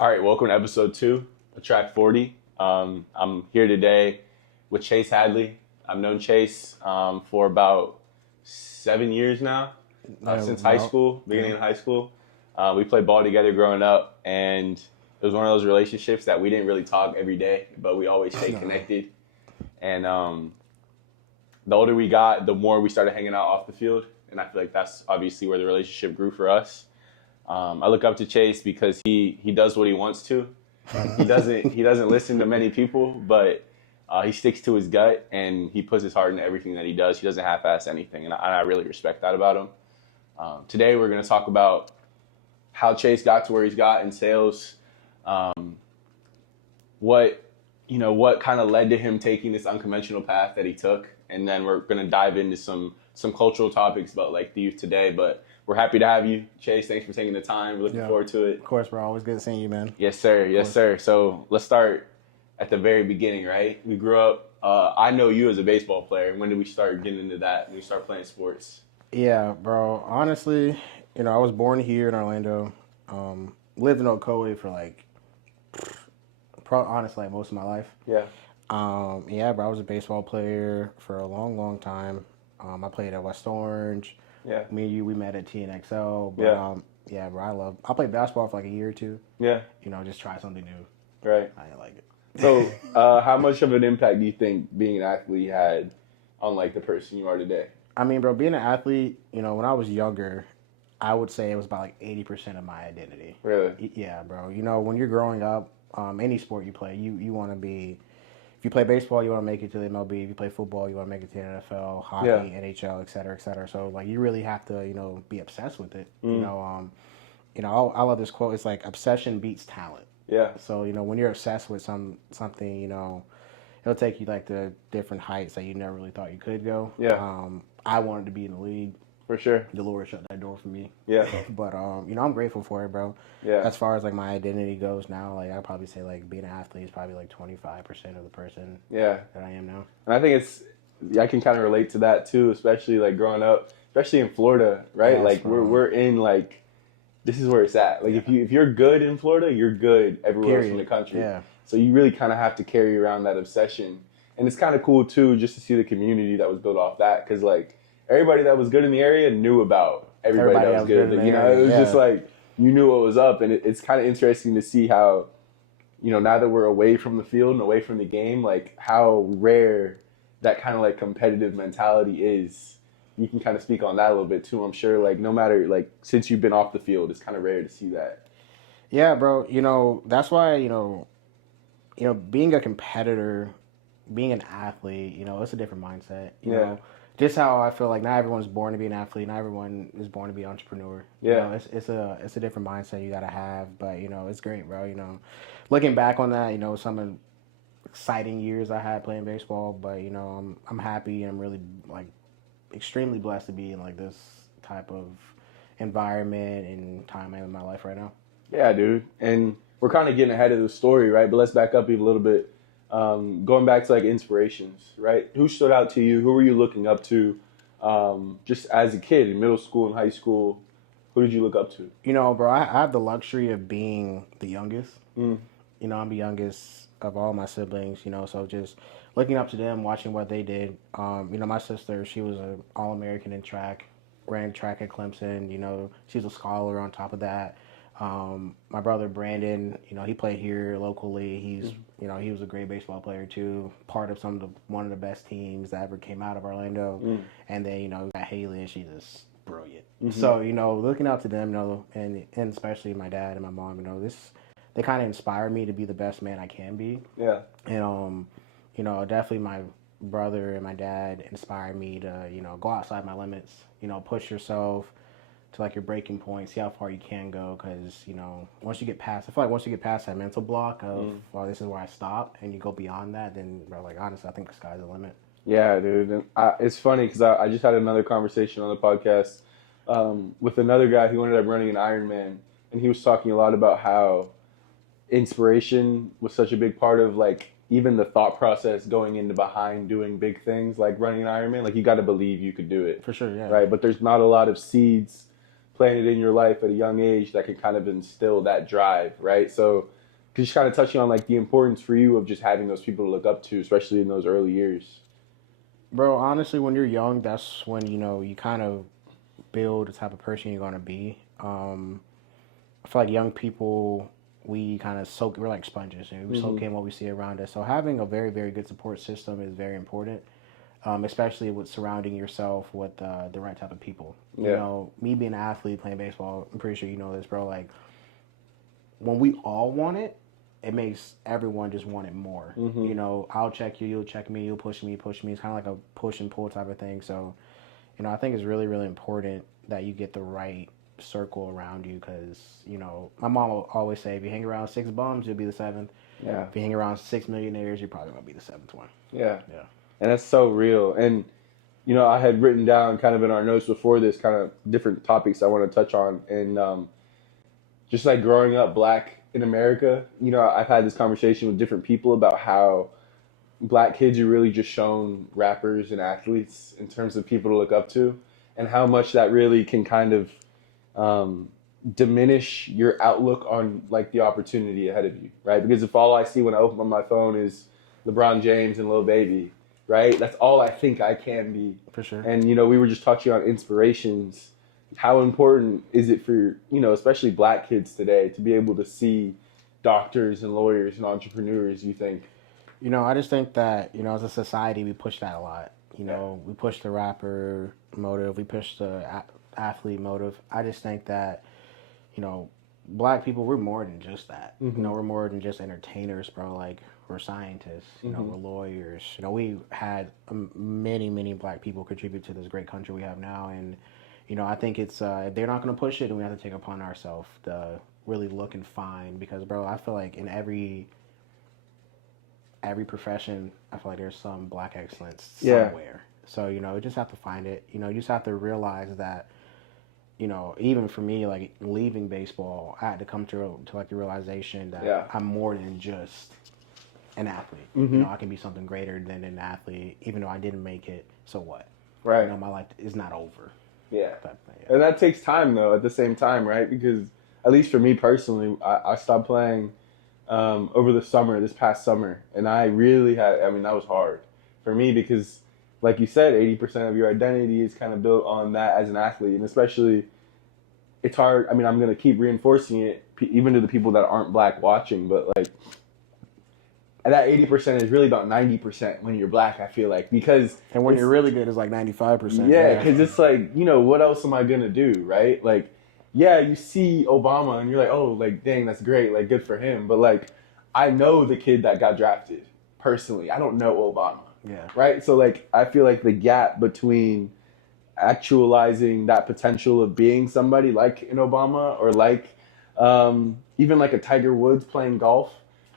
All right, welcome to episode 2 of TRACK40. I'm here today with Chase Hadley. I've known Chase for about 7 years now, since high school, beginning of high school. We played ball together growing up, and it was one of those relationships that we didn't really talk every day, but we always stayed connected. And the older we got, the more we started hanging out off the field, and I feel like that's obviously where the relationship grew for us. I look up to Chase because he does what he wants to. He doesn't listen to many people, but he sticks to his gut and he puts his heart into everything that he does. He doesn't half-ass anything, and I really respect that about him. Today we're going to talk about how Chase got to where he's got in sales, what kind of led to him taking this unconventional path that he took, and then we're going to dive into some cultural topics about like the youth today. But we're happy to have you, Chase. Thanks for taking the time. We're looking forward to it. Of course, bro. Always good seeing you, man. Yes, sir. Yes, sir. So let's start at the very beginning, right? We grew up. I know you as a baseball player. When did we start getting into that? When we start playing sports? Yeah, bro. Honestly, I was born here in Orlando. Lived in Ocoee for honestly, most of my life. Yeah. Yeah, bro. I was a baseball player for a long, long time. I played at West Orange. Yeah. Me and you, we met at TNXL. But, Yeah. Yeah, bro. I played basketball for like a year or two. Yeah. Just try something new. Right. I didn't like it. So, how much of an impact do you think being an athlete had on like the person you are today? I mean, bro, being an athlete, when I was younger, I would say it was about like 80% of my identity. Really? Yeah, bro. When you're growing up, any sport you play, you want to be. If you play baseball, you want to make it to the MLB. If you play football, you want to make it to the NFL, hockey, NHL, et cetera, et cetera. So like, you really have to, be obsessed with it. I love this quote. It's like obsession beats talent. Yeah. So when you're obsessed with something, it'll take you like to different heights that you never really thought you could go. Yeah. I wanted to be in the league. For sure. The Lord shut that door for me. Yeah. But I'm grateful for it, bro. Yeah. As far as like my identity goes now, like I'd probably say like being an athlete is probably like 25% of the person that I am now. And I think I can kind of relate to that too, especially like growing up, especially in Florida, right? Yes, like we're in like, this is where it's at. Like if you're good in Florida, you're good everywhere else in the country. Yeah. So you really kind of have to carry around that obsession. And it's kind of cool too, just to see the community that was built off that. Cause like everybody that was good in the area knew about everybody that was good. Like, it was just like, you knew what was up. And it's kind of interesting to see how, now that we're away from the field and away from the game, like how rare that kind of like competitive mentality is. You can kind of speak on that a little bit too. I'm sure like no matter like since you've been off the field, it's kind of rare to see that. Yeah, bro. That's why, being a competitor, being an athlete, it's a different mindset. You know, just how I feel like not everyone's born to be an athlete, not everyone is born to be an entrepreneur. Yeah. It's a different mindset you gotta have, but it's great, bro. Looking back on that, some of the exciting years I had playing baseball, but I'm happy and I'm really like extremely blessed to be in like this type of environment and time in my life right now. Yeah, dude. And we're kind of getting ahead of the story, right? But let's back up even a little bit. Going back to like inspirations, right? Who stood out to you? Who were you looking up to just as a kid in middle school and high school? Who did you look up to? Bro, I have the luxury of being the youngest. I'm the youngest of all my siblings, so just looking up to them, watching what they did. My sister, she was an All-American in track, ran track at Clemson. She's a scholar on top of that. My brother Brandon, he played here locally. He's, he was a great baseball player too. Part of one of the best teams that ever came out of Orlando. And then, we got Haley, and she's just brilliant. So, looking up to them, and especially my dad and my mom, they kind of inspire me to be the best man I can be. Yeah. And, definitely my brother and my dad inspired me to, go outside my limits, push yourself to like your breaking point, see how far you can go. Cause, once you get past that mental block of, well, this is where I stop, and you go beyond that, then, bro, like, honestly, I think the sky's the limit. Yeah, dude. And it's funny because I just had another conversation on the podcast with another guy who ended up running an Ironman, and he was talking a lot about how inspiration was such a big part of like even the thought process going into behind doing big things like running an Ironman. Like you got to believe you could do it. For sure, yeah. Right, but there's not a lot of seeds planted in your life at a young age that can kind of instill that drive, right? So just kind of touching on like the importance for you of just having those people to look up to, especially in those early years. Bro, honestly, when you're young, that's when, you kind of build the type of person you're going to be. I feel like young people, we kind of we're like sponges, and we soak in what we see around us. So having a very, very good support system is very important, especially with surrounding yourself with the right type of people. Yeah. You know, me being an athlete playing baseball, I'm pretty sure you know this, bro. Like, when we all want it, it makes everyone just want it more. You know, I'll check you, you'll check me, you'll push me, push me. It's kind of like a push and pull type of thing. So, I think it's really, really important that you get the right circle around you because, my mom will always say, if you hang around 6 bums, you'll be the 7th. Yeah. If you hang around 6 millionaires, you're probably going to be the 7th one. Yeah. Yeah. And that's so real. And, I had written down kind of in our notes before this kind of different topics I want to touch on. And just like growing up Black in America, I've had this conversation with different people about how Black kids are really just shown rappers and athletes in terms of people to look up to, and how much that really can kind of diminish your outlook on like the opportunity ahead of you, right? Because if all I see when I open my phone is LeBron James and Lil Baby, right? That's all I think I can be. For sure. And, we were just touching on inspirations. How important is it for, especially Black kids today to be able to see doctors and lawyers and entrepreneurs, you think? I just think that, as a society, we push that a lot. We push the rapper motive, we push the athlete motive. I just think that, Black people, we're more than just that. We're more than just entertainers, bro. Like, we're scientists, we're lawyers. We had many, many Black people contribute to this great country we have now. And, I think it's, if they're not going to push it, then we have to take upon ourselves to really look and find. Because, bro, I feel like in every profession, I feel like there's some Black excellence somewhere. So, you just have to find it. You just have to realize that, even for me, like leaving baseball, I had to come to like the realization that I'm more than just an athlete. I can be something greater than an athlete, even though I didn't make it. So what? Right. My life is not over. Yeah. And that takes time, though, at the same time, right? Because at least for me personally, I stopped playing over the summer, this past summer. And I really that was hard for me because, like you said, 80% of your identity is kind of built on that as an athlete. And especially, it's hard. I'm going to keep reinforcing it, even to the people that aren't Black watching. But, like, that 80% is really about 90% when you're Black, I feel like. And when you're really good, it's like 95%. Yeah, because it's like, what else am I going to do, right? Like, yeah, you see Obama and you're like, oh, like, dang, that's great. Like, good for him. But, like, I know the kid that got drafted personally. I don't know Obama. Yeah. Right? So, like, I feel like the gap between actualizing that potential of being somebody like an Obama or like even like a Tiger Woods playing golf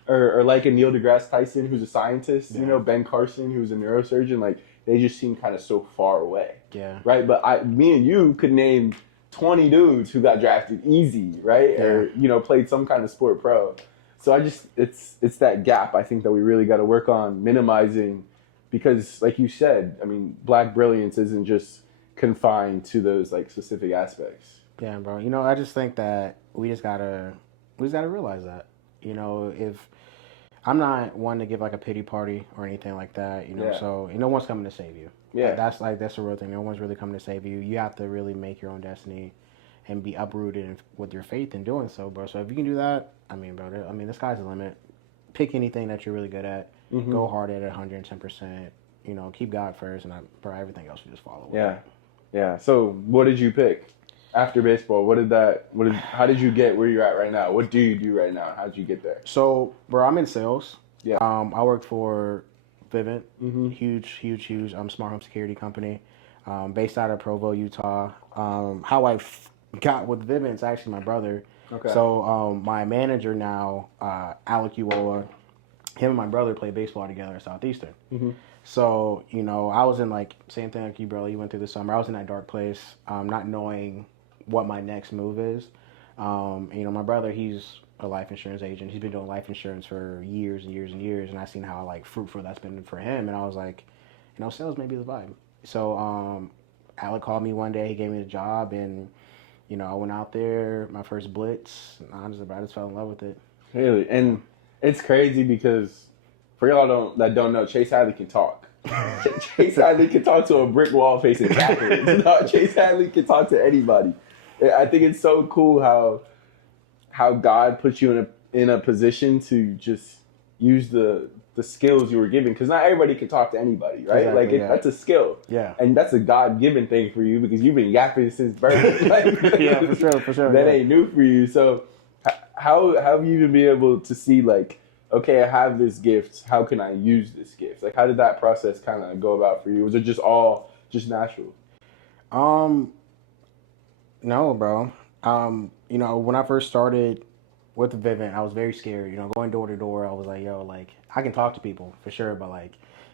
or like a Neil deGrasse Tyson who's a scientist, Ben Carson who's a neurosurgeon, like, they just seem kind of so far away. Yeah. Right? But me and you could name 20 dudes who got drafted easy, right? Yeah. Or, played some kind of sport pro. So it's that gap I think that we really got to work on minimizing because, like you said, Black brilliance isn't just confined to those, like, specific aspects. Yeah, bro. I just think that we just gotta realize that. If I'm not one to give like a pity party or anything like that, so no one's coming to save you. Yeah. That's the real thing. No one's really coming to save you. You have to really make your own destiny and be uprooted with your faith in doing so, bro. So if you can do that, bro, the sky's the limit. Pick anything that you're really good at. Go hard at it 110%. Keep God first, and bro, everything else will just follow. Yeah. So what did you pick after baseball? How did you get where you're at right now? What do you do right now? How did you get there? So, bro, I'm in sales. Yeah. I work for Vivint, huge smart home security company, based out of Provo, Utah. How I got with Vivint is actually my brother. Okay. So my manager now, Alec Uola, him and my brother play baseball together at Southeastern. So, I was in like, same thing like you, bro. You went through the summer. I was in that dark place, not knowing what my next move is. My brother, he's a life insurance agent. He's been doing life insurance for years and years and years. And I've seen how, like, fruitful that's been for him. And I was like, sales may be the vibe. So Alec called me one day. He gave me the job. And, You know, I went out there, my first blitz, and honestly, bro, I just fell in love with it. Really, and it's crazy because for y'all that don't know, Chase Hadley can talk. Chase Hadley can talk to a brick wall facing backwards. Chase Hadley can talk to anybody. I think it's so cool how God puts you in a position to just use the skills you were given, because not everybody can talk to anybody, right? Exactly, That's a skill, and that's a God-given thing for you because you've been yapping since birth. Yeah, for sure. That ain't new for you. So how have you even been able to see like, okay, I have this gift, how can I use this gift? Like, how did that process kind of go about for you? Was it just all natural? No, bro. You know, when I first started with Vivint, I was very scared. You know, going door to door, I was like, yo, like, I can talk to people for sure, but like,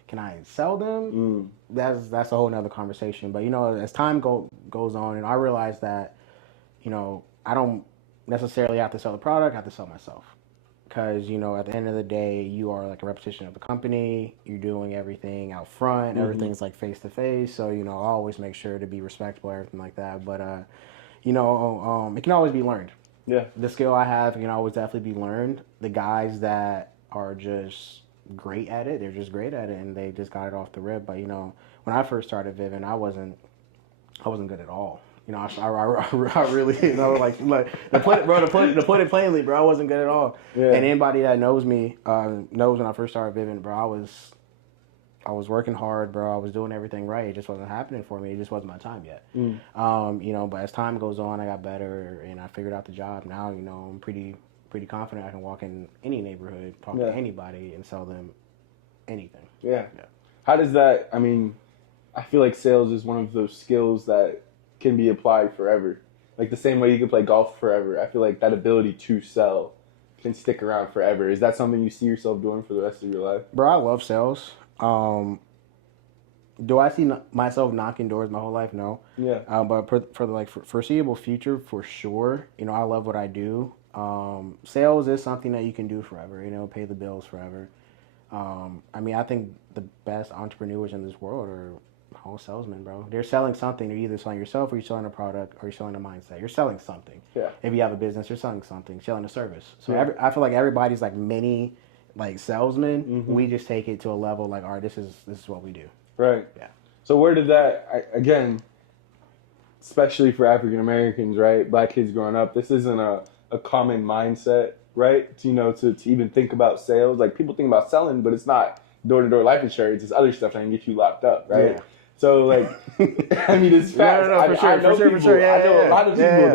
can I sell them? That's a whole nother conversation. But you know, as time goes on, and I realized that, you know, I don't necessarily have to sell the product; I have to sell myself. Because you know, at the end of the day, you are like a repetition of the company. You're doing everything out front. Everything's like face to face. So you know, I always make sure to be respectful, everything like that. But you know, it can always be learned. Yeah. The skill I have can always definitely be learned. The guys that are just great at it, they're just great at it, and they just got it off the rip. But you know, when I first started Vivint, I wasn't good at all. You know, I really, you know, like to put it plainly, bro, I wasn't good at all. Yeah. And anybody that knows me knows when I first started Vivint, bro, I was working hard, bro. I was doing everything right. It just wasn't happening for me. It just wasn't my time yet. You know, but as time goes on, I got better and I figured out the job. Now, you know, I'm pretty confident I can walk in any neighborhood, talk to anybody, and sell them anything. Yeah. How does that? I mean, I feel like sales is one of those skills that can be applied forever. Like the same way you can play golf forever. I feel like that ability to sell can stick around forever. Is that something you see yourself doing for the rest of your life? Bro, I love sales. Do I see myself knocking doors my whole life? No. Yeah. But for the foreseeable future, for sure. You know, I love what I do. Sales is something that you can do forever. You know, pay the bills forever. I mean, I think the best entrepreneurs in this world are all salesmen, bro. They're selling something. They're either selling yourself, or you're selling a product, or you're selling a mindset. You're selling something. Yeah. If you have a business, you're selling something. You're selling a service. So I feel like everybody's like mini, like salesmen. We just take it to a level like, all right, this is what we do. Right. Yeah. So where did that, again, especially for African Americans, right? Black kids growing up, this isn't a common mindset, right? You know, to even think about sales. Like people think about selling, but it's not door-to-door life insurance. It's other stuff that can get you locked up, right? Yeah. So like, I mean, it's facts. No, for sure. I know a lot of people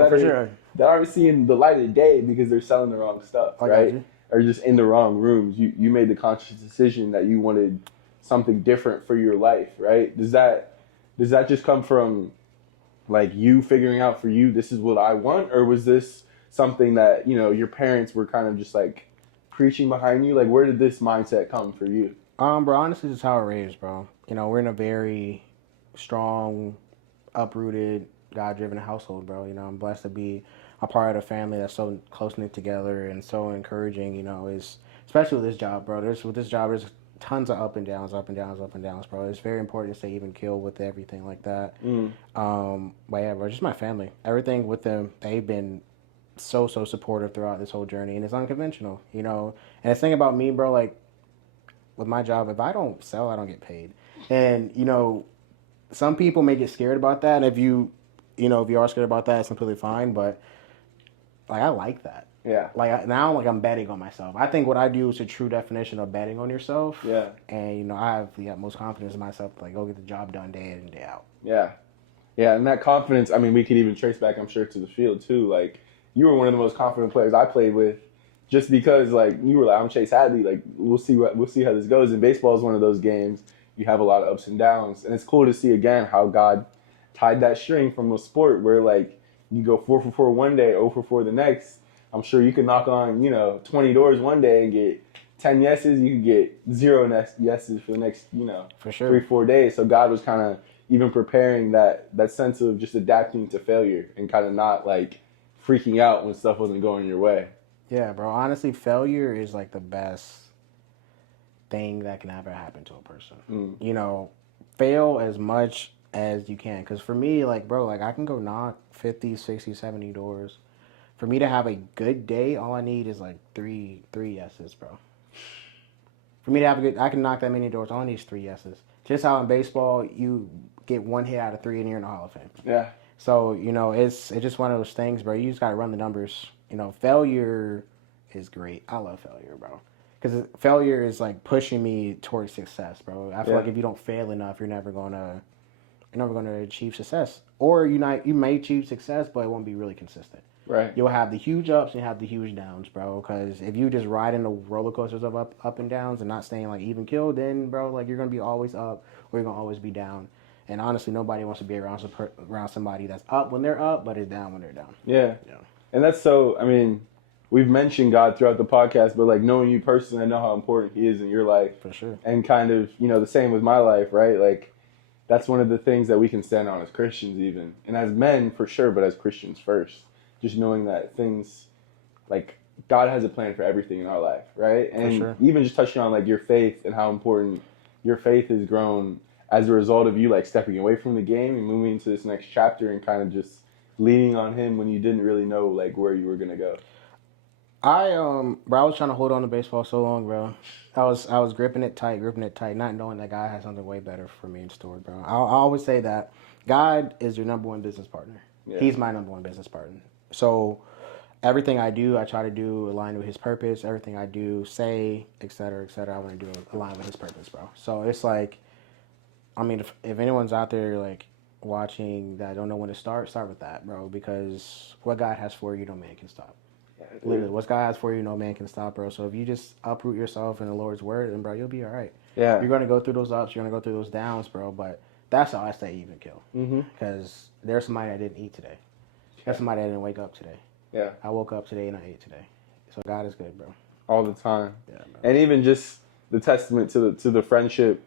that aren't seeing the light of day because they're selling the wrong stuff, right? Or just in the wrong rooms. You made the conscious decision that you wanted something different for your life, right? Does that just come from like you figuring out for you, this is what I want? Or was this something that, you know, your parents were kind of just like preaching behind you? Like, where did this mindset come for you? Bro, honestly, this is how I raised, bro. You know, we're in a very strong, uprooted, God-driven household, bro. You know, I'm blessed to be a part of a family that's so close-knit together and so encouraging, you know, especially with this job, bro. With this job, there's tons of up and downs, bro. It's very important to stay even keel with everything like that. But yeah, bro, just my family. Everything with them, they've been so supportive throughout this whole journey, and it's unconventional, you know. And the thing about me, bro, like, with my job, if I don't sell, I don't get paid. And, you know, some people may get scared about that. And if you are scared about that, it's completely fine. But, like, I like that. Yeah. Like, now, like, I'm betting on myself. I think what I do is a true definition of betting on yourself. Yeah. And, you know, I have the utmost confidence in myself to, like, go get the job done day in and day out. Yeah. Yeah, and that confidence, I mean, we could even trace back, I'm sure, to the field, too. Like, you were one of the most confident players I played with. Just because, like, you were like, I'm Chase Hadley. Like, we'll see how this goes. And baseball is one of those games. You have a lot of ups and downs. And it's cool to see, again, how God tied that string from a sport where, like, you go 4 for 4 one day, 0 for 4 the next. I'm sure you can knock on, 20 doors one day and get 10 yeses. You can get 0 yeses for the next, for sure, 3-4 days. So God was kind of even preparing that sense of just adapting to failure and kind of not, like, freaking out when stuff wasn't going your way. Yeah, bro. Honestly, failure is like the best thing that can ever happen to a person. You know, fail as much as you can. Because for me, like, bro, like, I can go knock 50, 60, 70 doors. For me to have a good day, all I need is, like, three yeses, bro. For me to have a good, I can knock that many doors. All I need is 3 yeses. Just how in baseball, you get 1 hit out of 3 and you're in the Hall of Fame. Yeah. So, you know, it's just one of those things, bro. You just got to run the numbers. You know, failure is great. I love failure, bro. Because failure is, like, pushing me towards success, bro. I feel like if you don't fail enough, you're never going to achieve success. Or you may achieve success, but it won't be really consistent. Right. You'll have the huge ups and have the huge downs, bro. Because if you just ride in the roller coasters of up and downs and not staying, like, even killed, then, bro, like, you're going to be always up or you're going to always be down. And honestly, nobody wants to be around somebody that's up when they're up, but is down when they're down. Yeah. And that's so, I mean, we've mentioned God throughout the podcast, but, like, knowing you personally, I know how important he is in your life. For sure. And kind of, you know, the same with my life, right? Like, that's one of the things that we can stand on as Christians even. And as men, for sure, but as Christians first. Just knowing that things, like, God has a plan for everything in our life, right? And even just touching on, like, your faith and how important your faith has grown as a result of you, like, stepping away from the game and moving into this next chapter and kind of just leaning on him when you didn't really know, like, where you were going to go. Bro, I was trying to hold on to baseball so long, bro. I was gripping it tight, not knowing that God had something way better for me in store, bro. I always say that God is your number one business partner. Yeah. He's my number one business partner. So everything I do, I try to do aligned with his purpose. Everything I do, say, et cetera, I want to do aligned with his purpose, bro. So it's like, I mean, if anyone's out there, like, watching that don't know when to start with that, bro. Because what God has for you, no man can stop. Yeah, literally, what God has for you, no man can stop, bro. So if you just uproot yourself in the Lord's word, then, bro, you'll be all right. Yeah. You're going to go through those ups. You're going to go through those downs, bro. But that's how I stay even kill. Because there's somebody that didn't eat today. There's somebody that didn't wake up today. Yeah. I woke up today and I ate today. So God is good, bro. All the time. Yeah, bro. And even just the testament to the friendship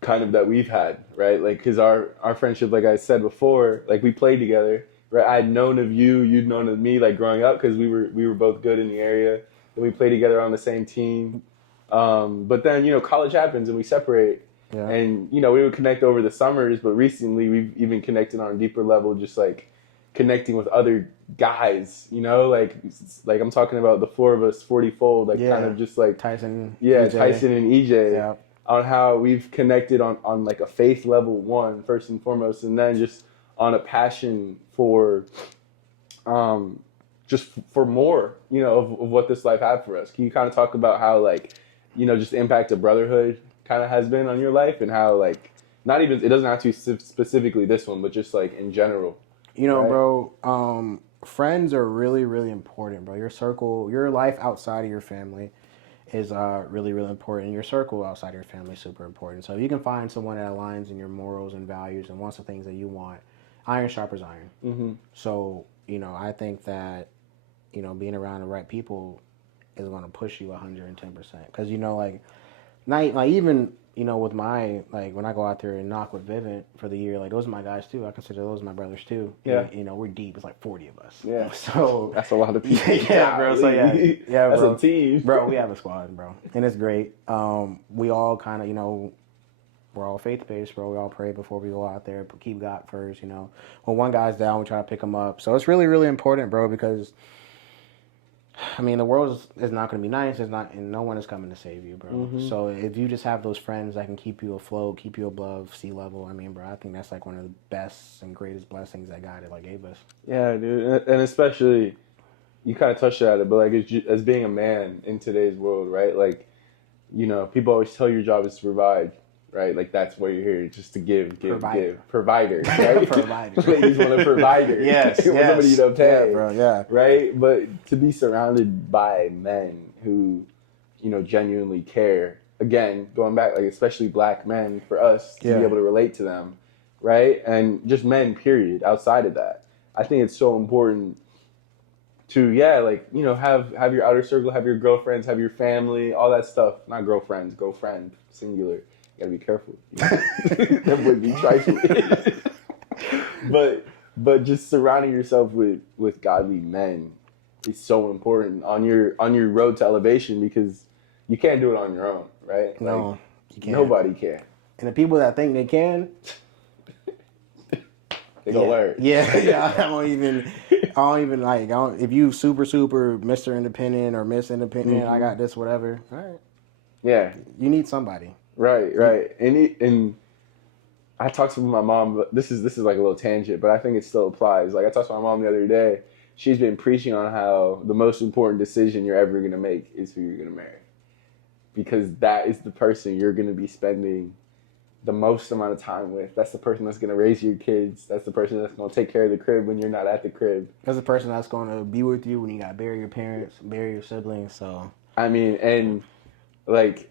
kind of that we've had, right? Like, because our friendship, like I said before, like, we played together, right? I'd known of you, you'd known of me, like, growing up, because we were both good in the area, and we played together on the same team. But then, you know, college happens and we separate. Yeah. And, you know, we would connect over the summers, but recently we've even connected on a deeper level, just, like, connecting with other guys, you know, like I'm talking about the 4 of us, 40-fold, like, kind of just like Tyson, EJ. Tyson and EJ, on how we've connected on like a faith level first and foremost, and then just on a passion for, just for more, you know, of what this life had for us. Can you kind of talk about how, like, you know, just the impact of brotherhood kind of has been on your life, and how, like, not even, it doesn't have to be specifically this one, but just, like, in general. You know, right? Bro, friends are really, really important, bro. Your circle, your life outside of your family is really, really important. Your circle outside of your family is super important. So if you can find someone that aligns in your morals and values and wants the things that you want, iron sharpens iron. So, you know, I think that, you know, being around the right people is going to push you 110%. Because, you know, like even, you know, with my, like, when I go out there and knock with Vivint for the year, like, those are my guys too. I consider those my brothers too. Yeah. And, you know, we're deep. It's like 40 of us. Yeah. So that's a lot of people. Yeah, bro. So yeah, that's bro. A team. Bro, we have a squad, bro. And it's great. We all kind of, you know, we're all faith-based, bro. We all pray before we go out there, but keep God first, you know. When one guy's down, we try to pick him up. So it's really, really important, bro, because, I mean, the world is not going to be nice. It's not, and no one is coming to save you, bro. So if you just have those friends that can keep you afloat, keep you above sea level, I mean, bro, I think that's, like, one of the best and greatest blessings that God, like, gave us. Yeah, dude. And especially, you kind of touched at it, but, like, as being a man in today's world, right? Like, you know, people always tell your job is to provide, right? Like, that's why you're here, just to give. Provider, right? Provider. You just want a provider. Yes, you want somebody to pay. Yeah, bro, yeah. Right? But to be surrounded by men who, you know, genuinely care, again, going back, like, especially black men, for us to be able to relate to them, right? And just men, period, outside of that. I think it's so important to, like, you know, have your outer circle, have your girlfriends, have your family, all that stuff. Not girlfriends, girlfriend, singular. You gotta be careful. That would be trifling. But just surrounding yourself with godly men is so important on your road to elevation, because you can't do it on your own, right? No, like, you can't. Nobody can. And the people that think they can, They go word. Yeah. I don't even like. If you super Mr. Independent or Miss Independent, I got this, whatever. All right. Yeah. You need somebody. Right. And I talked to my mom. But this is like a little tangent, but I think it still applies. Like I talked to my mom the other day. She's been preaching on how the most important decision you're ever going to make is who you're going to marry, because that is the person you're going to be spending the most amount of time with. That's the person that's going to raise your kids. That's the person that's going to take care of the crib when you're not at the crib. That's the person that's going to be with you when you got to bury your parents, bury your siblings. So I mean, and like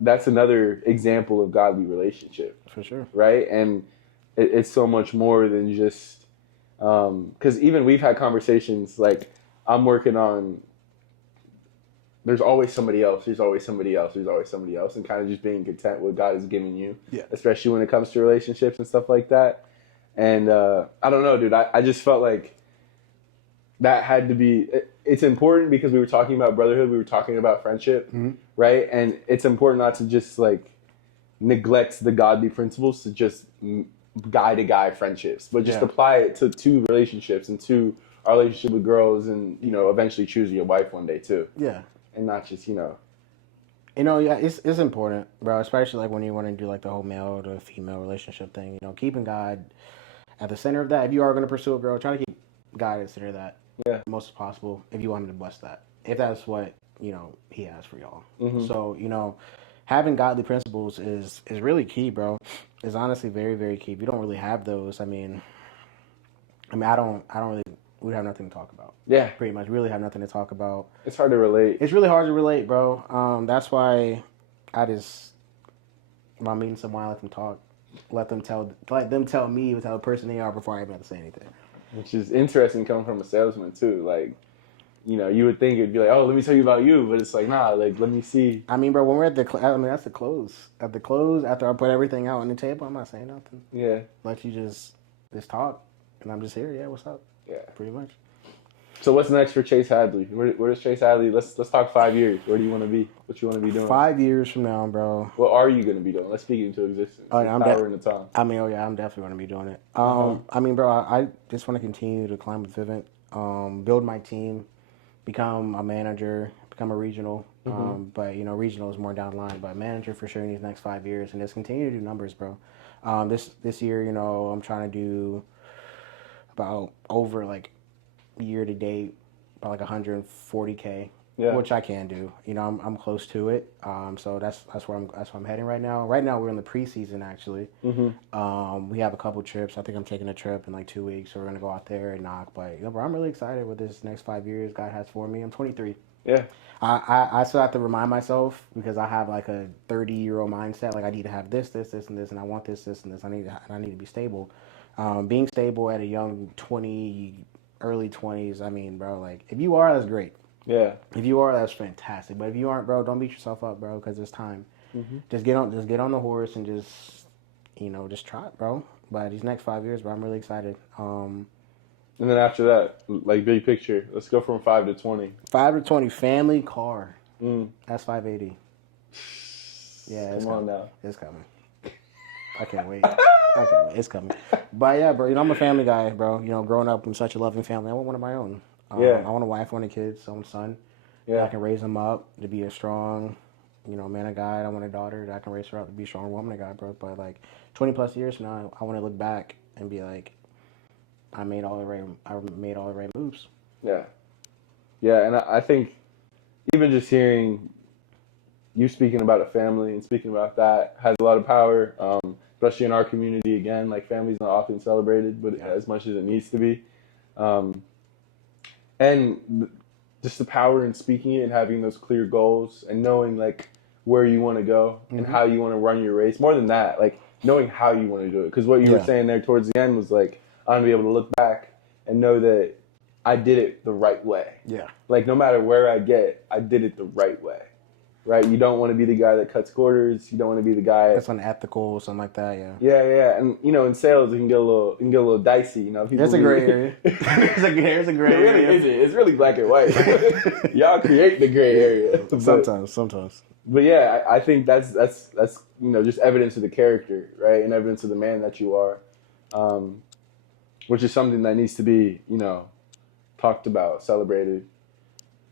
that's another example of godly relationship. For sure. Right? And it's so much more than just, because even we've had conversations like I'm working on, there's always somebody else, and kind of just being content with what God has given you, especially when it comes to relationships and stuff like that. And I don't know, dude, I just felt like that had to be, it's important because we were talking about brotherhood, we were talking about friendship, right? And it's important not to just like neglect the godly principles to just guy-to-guy friendships, but just apply it to two relationships and to our relationship with girls, and eventually choosing your wife one day too. Yeah. And not just it's important, bro, especially like when you want to do like the whole male to female relationship thing, keeping God at the center of that. If you are going to pursue a girl, try to keep God at the center of that most as possible, if you want him to bless that, if that's what he has for y'all. So having godly principles is really key, bro. It's honestly very, very key. If you don't really have those, I don't really, we have nothing to talk about. Yeah. Pretty much really have nothing to talk about. It's hard to relate. It's really hard to relate, bro. That's why if I'm meeting someone, I let them talk. Let them tell me what type of person they are before I even have to say anything. Which is interesting coming from a salesman too. Like, you would think it'd be like, oh, let me tell you about you, but it's like, nah, like, let me see. I mean, bro, when we're at that's the close. At the close, after I put everything out on the table, I'm not saying nothing. Yeah. Let you just talk, and I'm just here. Yeah, what's up? Yeah. Pretty much. So what's next for Chase Hadley? Where does Chase Hadley? Let's talk 5 years. Where do you want to be? What you want to be doing? 5 years from now, bro. What are you going to be doing? Let's speak into existence. Oh, yeah, I'm definitely going to be doing it. I mean, bro, I just want to continue to climb with Vivint, build my team, become a manager, become a regional. But regional is more down the line. But manager for sure in these next 5 years, and just continue to do numbers, bro. This year, I'm trying to do about over like year to date about like 140K, which I can do. I'm close to it. So that's where I'm heading right now. Right now we're in the preseason actually. We have a couple trips. I think I'm taking a trip in like 2 weeks, so we're gonna go out there and knock. But bro, I'm really excited what this next 5 years God has for me. I'm 23. Yeah. I still have to remind myself, because I have like a 30-year-old mindset. Like I need to have this, and this, and I want this, and this. I need to be stable. Being stable at a young 20, early 20s. I mean, bro, like if you are, that's great. Yeah. If you are, that's fantastic. But if you aren't, bro, don't beat yourself up, bro, because it's time. Just get on the horse and just trot, bro. But these next 5 years, bro, I'm really excited. And then after that, like big picture, let's go from 5 to 20. 5 to 20, family car. That's 580. Yeah, it's coming. Now. It's coming. I can't wait. It's coming. But yeah, bro, I'm a family guy, bro. Growing up in such a loving family, I want one of my own. I want a wife, I want a kid, I want a son. Yeah. I can raise them up to be a strong, man of God. I want a daughter that I can raise her up to be a strong woman of God, bro. But like 20 plus years from now, I want to look back and be like, I made all the right moves. Yeah. Yeah, and I think even just hearing you speaking about a family and speaking about that has a lot of power, especially in our community. Again, like family's not often celebrated, but as much as it needs to be. And just the power in speaking it and having those clear goals and knowing like where you want to go and how you want to run your race. More than that, like knowing how you want to do it. Because what you were saying there towards the end was like, I want to be able to look back and know that I did it the right way. Yeah. Like no matter where I get, I did it the right way. Right? You don't want to be the guy that cuts quarters. You don't want to be the guy that's unethical or something like that. Yeah. Yeah. And in sales, it can get a little dicey. That's a gray area. There's a gray area. It's really black and white. Y'all create the gray area. Sometimes. But yeah, I think that's just evidence of the character, right? And evidence of the man that you are. which is something that needs to be, talked about, celebrated.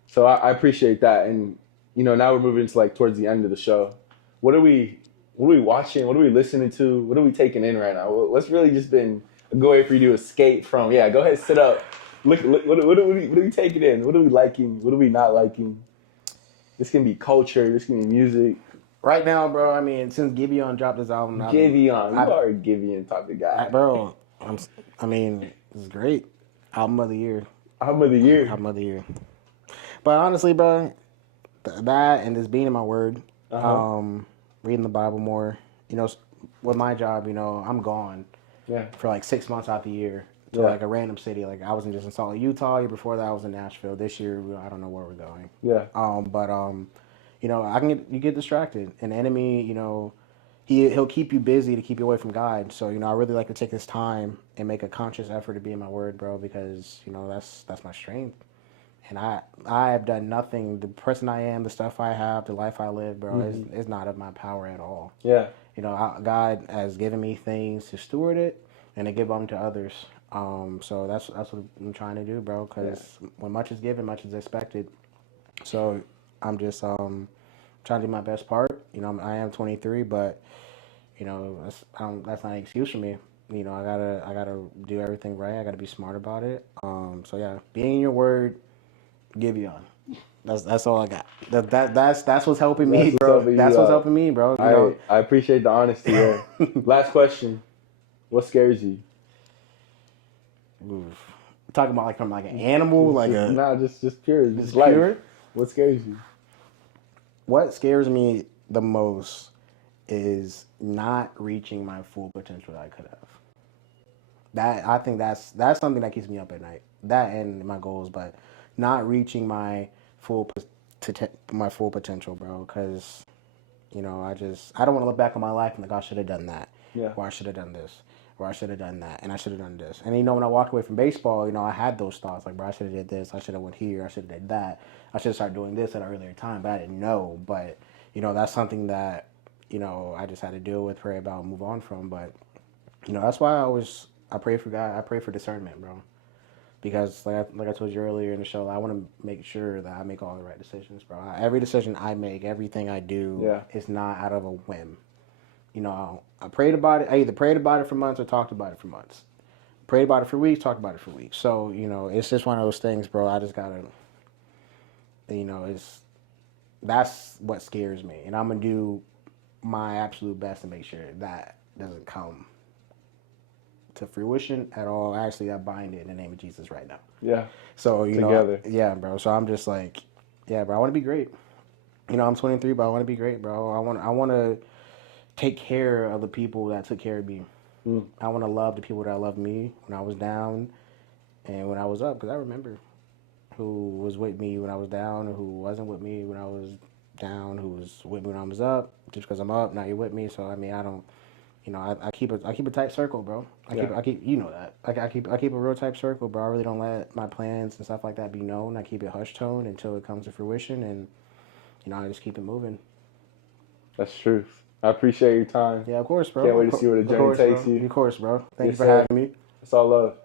So I appreciate that. And, now we're moving to like towards the end of the show. What are we watching? What are we listening to? What are we taking in right now? What's really just been a good way for you to escape from? Yeah, go ahead, sit up. Look what are we taking in? What are we liking? What are we not liking? This can be culture. This can be music. Right now, bro, I mean, since Giveon dropped his album, Giveon, you are a Giveon type of guy. Bro, I mean, it's great. Album of the year. Album of the year. Album of the year. But honestly, bro, that and just being in my word, reading the Bible more. With my job, I'm gone for like 6 months out the year to like a random city. Like I wasn't just in Salt Lake, Utah. Year before that, I was in Nashville. This year, I don't know where we're going. Yeah. You get distracted. An enemy, he'll keep you busy to keep you away from God. So, I really like to take this time and make a conscious effort to be in my word, bro, because, that's my strength. And I have done nothing. The person I am, the stuff I have, the life I live, bro, is not of my power at all. Yeah. God has given me things to steward it and to give them to others. So that's what I'm trying to do, bro, because when much is given, much is expected. So I'm just trying to do my best part. I am 23, but that's not an excuse for me. I gotta do everything right. I gotta be smart about it. So yeah, being in your word, Giveon. That's all I got. That's what's helping me, bro. That's what's helping me, bro. I appreciate the honesty there. Last question: what scares you? Oof. Talking about like from like an animal, just pure, just life. Pure. What scares you? What scares me the most is not reaching my full potential that I could have. I think that's something that keeps me up at night. That and my goals, but not reaching my full potential, bro. Because I don't want to look back on my life and like I should have done that, or I should have done this, or I should have done that, and I should have done this. And when I walked away from baseball, I had those thoughts like, bro, I should have did this, I should have went here, I should have did that, I should have started doing this at an earlier time, but I didn't know. But that's something that I just had to deal with, pray about, move on from. But that's why I pray for God. I pray for discernment, bro. Because like I told you earlier in the show, I want to make sure that I make all the right decisions, bro. Every decision I make, everything I do, is not out of a whim. I prayed about it. I either prayed about it for months or talked about it for months. Prayed about it for weeks, talked about it for weeks. So it's just one of those things, bro. I just gotta, that's what scares me, and I'm gonna do my absolute best to make sure that doesn't come to fruition at all. Actually, I bind it in the name of Jesus right now. Yeah. So together. Yeah, bro. So I'm just like, yeah, bro. I want to be great. I'm 23, but I want to be great, bro. I want to take care of the people that took care of me. I want to love the people that loved me when I was down and when I was up, because I remember who was with me when I was down and who wasn't with me when I was down, who was with me when I was up. Just because I'm up, now you're with me. So I mean, I don't. I keep a tight circle, bro. I keep that. I keep a real tight circle, bro. I really don't let my plans and stuff like that be known. I keep it hush tone until it comes to fruition, and I just keep it moving. That's truth. I appreciate your time. Yeah, of course, bro. Can't wait to see where the journey takes you. Of course, bro. Thank you for having me. It's all love.